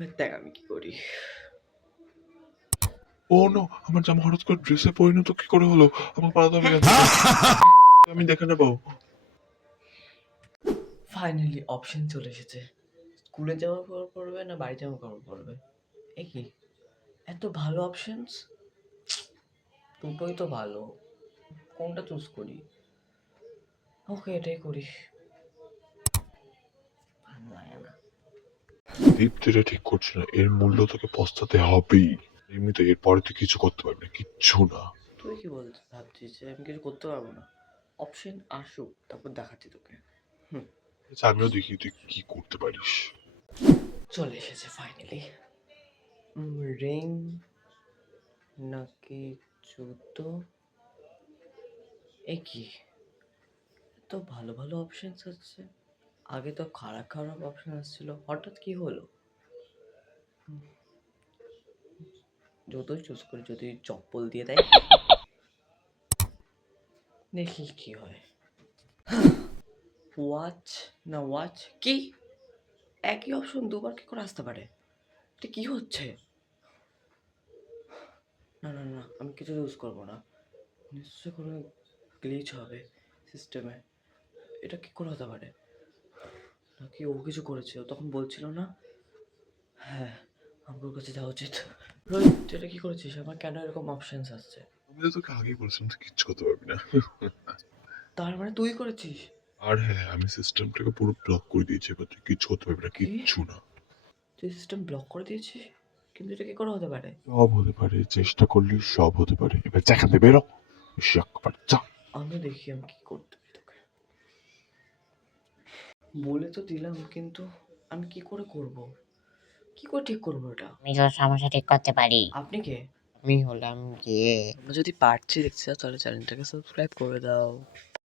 দেখ আমি কি করি। ও নো, আমার জামা হঠাৎ করে ড্রেসে পরিণত কি করে হলো? আমার পালাতে হবে এখান থেকে। আমি দেখে নেবো। ফাইনালি অপশন চলে এসেছে। স্কুলে যাওয়ার পর পড়বে না বাড়ি যাওয়ার পর পড়বে। এ কি এত ভালো অপশনস? দুটোই তো ভালো, কোনটা চুজ করি? ওকে এটাই করি। ভালো লাগে না। দীপ্তিটা ঠিক করছে না, এর মূল্য তোকে পস্তাতে হবেই। এমনিতে এরপরে তুই কিছু করতে পারবি না, কিচ্ছু না। তুই কি বলছিস, ভাবছিস যে আমি কিছু করতে পারবো না? অপশন আসুক তারপর দেখাচ্ছি তোকে। আচ্ছা, আমিও দেখি তুই কি করতে পারিস। চলে এসেছে ফাইনালি। রিং নাকি জুতো? এ কি এত ভালো ভালো অপশনস আছে? আগে তো খারাপ খারাপ অপশন আসছিল, হঠাৎ কি হলো? যতই চুজ করি যদি চপ্পল দিয়ে দেয়, দেখি কি হয়। ওয়াচ না ওয়াচ? কি একই অপশন দুবার কি করে আসতে পারে? এটা কি হচ্ছে? না না না, আমি কিছু ইউজ করবো না। নিশ্চয়ই কোনো গ্লিচ হবে সিস্টেমে। এটা কি করে হতে পারে? নাকি ও কিছু করেছে? ও তখন বলছিল না হ্যাঁ আমার ওর কাছে যাওয়া উচিত। রোহিত এটা কি করেছিস? আমার কেন এরকম অপশনস আসছে? আমি তো তোকে আগেই বলছিলাম তুই কিচ্ছু করতে পারবি না। তার মানে তুই করেছিস? আর হ্যাঁ, আমি সিস্টেমটাকে পুরো ব্লক করে দিয়েছি, এবার তুই কিচ্ছু করতে পারবি না, কি কিচ্ছু না। তুই সিস্টেম ব্লক করে দিয়েছিস? কিন্তু এটা কি করে হতে পারে? সব হতে পারে, চেষ্টা করলে সব হতে পারে। এবার যেখান থেকে বেরো। যা। আমি দেখি আমি কি করতে পারি তোকে। বলে তো দিলাম কিন্তু আমি কি করে করব? কি করে ঠিক করবো এটা? আমি তোর সমস্যা ঠিক করতে পারি। আপনি কে? আমি হলাম কে? তোমরা যদি পারছি দেখতে চাও তাহলে চ্যানেলটাকে সাবস্ক্রাইব করে দাও।